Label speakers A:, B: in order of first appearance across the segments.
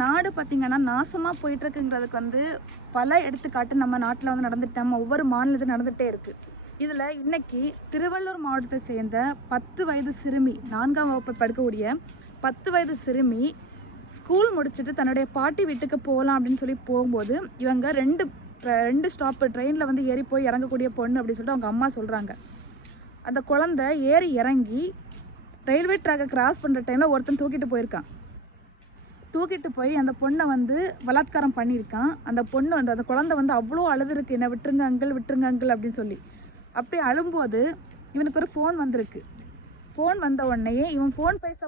A: நாடு பார்த்திங்கன்னா நாசமாக போயிட்டுருக்குங்கிறதுக்கு வந்து பல எடுத்துக்காட்டு நம்ம நாட்டில் வந்து நடந்துட்டு நம்ம ஒவ்வொரு மாநிலத்திலும் நடந்துகிட்டே இருக்குது இதில் இன்னைக்கு திருவள்ளூர் மாவட்டத்தை சேர்ந்த பத்து வயது சிறுமி நான்காம் வகுப்பு படிக்கக்கூடிய பத்து வயது சிறுமி ஸ்கூல் முடிச்சுட்டு தன்னுடைய பாட்டி வீட்டுக்கு போகலாம் அப்படின்னு சொல்லி போகும்போது இவங்க ரெண்டு ரெண்டு ஸ்டாப்பு ட்ரெயினில் வந்து ஏறி போய் இறங்கக்கூடிய பொண்ணு அப்படின்னு சொல்லிட்டு அவங்க அம்மா சொல்கிறாங்க அந்த குழந்தை ஏறி இறங்கி ரயில்வே ட்ராக்கை கிராஸ் பண்ணுற டைமில் ஒருத்தன் தூக்கிட்டு போயிருக்கான். தூக்கிட்டு போய் அந்த பொண்ணை வந்து பலாத்காரம் பண்ணியிருக்கான். அந்த பொண்ணு வந்து அந்த குழந்தை வந்து அவ்வளோ அழுதுருக்கு. என்ன விட்டுருங்க அங்கிள் விட்டுருங்க அங்கிள் அப்படின்னு சொல்லி. அப்படி அழும்போது இவனுக்கு ஒரு ஃபோன் வந்திருக்கு. ஃபோன் வந்த உடனேயே இவன் ஃபோன் பேச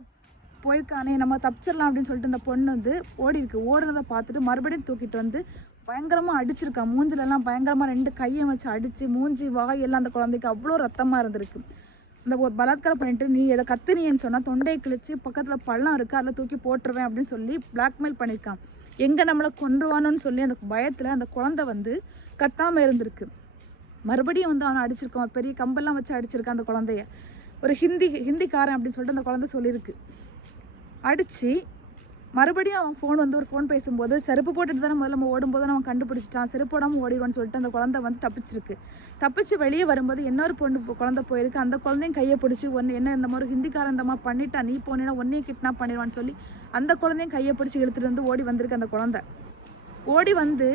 A: போயிருக்கானே நம்ம தப்பிச்சிடலாம் அப்படின்னு சொல்லிட்டு இந்த பொண்ணு வந்து ஓடி இருக்கு ஓடுனதை பார்த்துட்டு மறுபடியும் தூக்கிட்டு வந்து பயங்கரமாக அடிச்சிருக்கான் மூஞ்சிலெல்லாம் பயங்கரமாக ரெண்டு கையை வச்சு அடித்து மூஞ்சி வாய் எல்லாம் அந்த குழந்தைக்கு அவ்வளோ ரத்தமாக இருந்திருக்கு. இந்த பலாத்காரம் பண்ணிட்டு நீ எதை கத்துனியன்னு சொன்னால் தொண்டையை கிழிச்சு பக்கத்தில் பள்ளம் இருக்குது அதில் தூக்கி போட்டுருவேன் அப்படின்னு சொல்லி பிளாக்மெயில் பண்ணியிருக்கான் எங்கே நம்மளை கொன்றுவானோன்னு சொல்லி அந்த பயத்தில் அந்த குழந்தை வந்து கத்தாமல் இருந்திருக்கு. மறுபடியும் வந்து அவனை அடிச்சிருக்கான். ஒரு பெரிய கம்பெல்லாம் வச்சு அடிச்சிருக்கான் அந்த குழந்தைய. ஒரு ஹிந்தி ஹிந்திக்காரன் அப்படின்னு சொல்லிட்டு அந்த குழந்தை சொல்லியிருக்கு. அடித்து மறுபடியும் அவன் ஃபோன் வந்து ஒரு ஃபோன் பேசும்போது செருப்பு போட்டுட்டு தானே முதல்ல நம்ம ஓடும்போது அவன் கண்டுபிடிச்சிட்டான். செருப்பு போடாமல் ஓடிடுவான்னு சொல்லிட்டு அந்த குழந்தை வந்து தப்பிச்சிருக்கு. தப்பிச்சு வெளியே வரும்போது இன்னொரு பொண்ணு குழந்தை போயிருக்கு. அந்த குழந்தையும் கையை பிடிச்சி ஒன்று என்ன இந்த மாதிரி ஹிந்திக்காரன் இந்த மாதிரி பண்ணிட்டா? நீ போனீன்னா ஒன்றையும் கிட்னாப் பண்ணிடுவான்னு சொல்லி அந்த குழந்தையும் கையை பிடிச்சி இழுத்துட்டு வந்து ஓடி வந்திருக்கு அந்த குழந்தை. ஓடி வந்து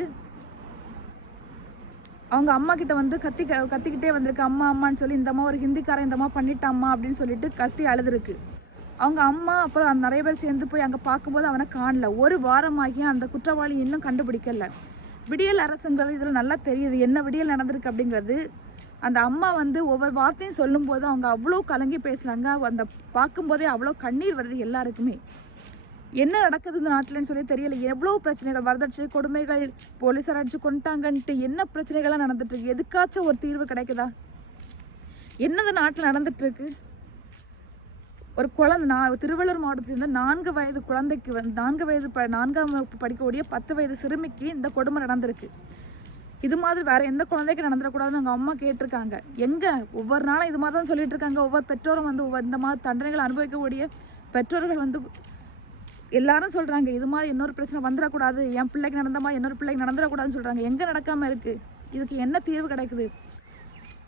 A: அவங்க அம்மா கிட்ட வந்து கத்தி கத்திக்கிட்டே வந்திருக்கு. அம்மா அம்மான்னு சொல்லி இந்தம்மா ஒரு ஹிந்திக்காரன் இந்தம்மா பண்ணிட்டாம்மா அப்படின்னு சொல்லிட்டு கத்தி அழுதுருக்கு. அவங்க அம்மா அப்புறம் அந்த நிறைய பேர் சேர்ந்து போய் அங்கே பார்க்கும்போது அவனை காணல. ஒரு வாரமாகியும் அந்த குற்றவாளி இன்னும் கண்டுபிடிக்கல. விடியல் அரசுங்கிறது இதில் நல்லா தெரியுது. என்ன விடியல் நடந்திருக்கு அப்படிங்கிறது அந்த அம்மா வந்து ஒவ்வொரு வார்த்தையும் சொல்லும்போது அவங்க அவ்வளோ கலங்கி பேசுகிறாங்க அந்த பார்க்கும்போதே அவ்வளோ கண்ணீர் வருது எல்லாருக்குமே. என்ன நடக்குது இந்த நாட்டில்னு சொல்லி தெரியல. எவ்வளோ பிரச்சனைகள் வரதட்சணை கொடுமைகள் போலீஸார் அடிச்சு கொண்டாங்கன்ட்டு என்ன பிரச்சனைகள்லாம் நடந்துட்டு இருக்கு? எதுக்காச்சும் ஒரு தீர்வு கிடைக்குதா? என்னது நாட்டில் நடந்துட்டு இருக்கு? ஒரு குழந்தை நான் திருவள்ளூர் மாவட்டத்தை சேர்ந்த நான்கு வயது குழந்தைக்கு வந்து நான்கு வயது ப நான்காம் வகுப்பு படிக்கக்கூடிய பத்து வயது சிறுமிக்கு இந்த கொடுமை நடந்திருக்கு. இது மாதிரி வேறு எந்த குழந்தைக்கு நடந்துடக்கூடாதுன்னு அவங்க அம்மா கேட்டிருக்காங்க. எங்கே? ஒவ்வொரு நாளும் இது மாதிரி தான் சொல்லிட்டு இருக்காங்க ஒவ்வொரு பெற்றோரும் வந்து ஒவ்வொரு இந்த மாதிரி தண்டனைகள் அனுபவிக்கக்கூடிய பெற்றோர்கள் வந்து எல்லாரும் சொல்கிறாங்க இது மாதிரி இன்னொரு பிரச்சனை வந்துடக்கூடாது. என் பிள்ளைக்கு நடந்த மாதிரி இன்னொரு பிள்ளைக்கு நடந்துடக்கூடாதுன்னு சொல்கிறாங்க எங்கே நடக்காமல் இருக்குது இதுக்கு என்ன தீர்வு கிடைக்குது?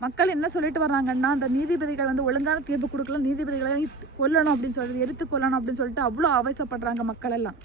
A: மக்கள் என்ன சொல்லிட்டு வர்றாங்கன்னா அந்த நீதிபதிகள் வந்து ஒழுங்கான தீர்ப்பு கொடுக்கல நீதிபதிகளை கொல்லணும் அப்படின்னு சொல்லிட்டு எரித்து கொல்லணும் அப்படின்னு சொல்லிட்டு அவ்வளோ ஆவேசப்படுறாங்க மக்கள் எல்லாம்.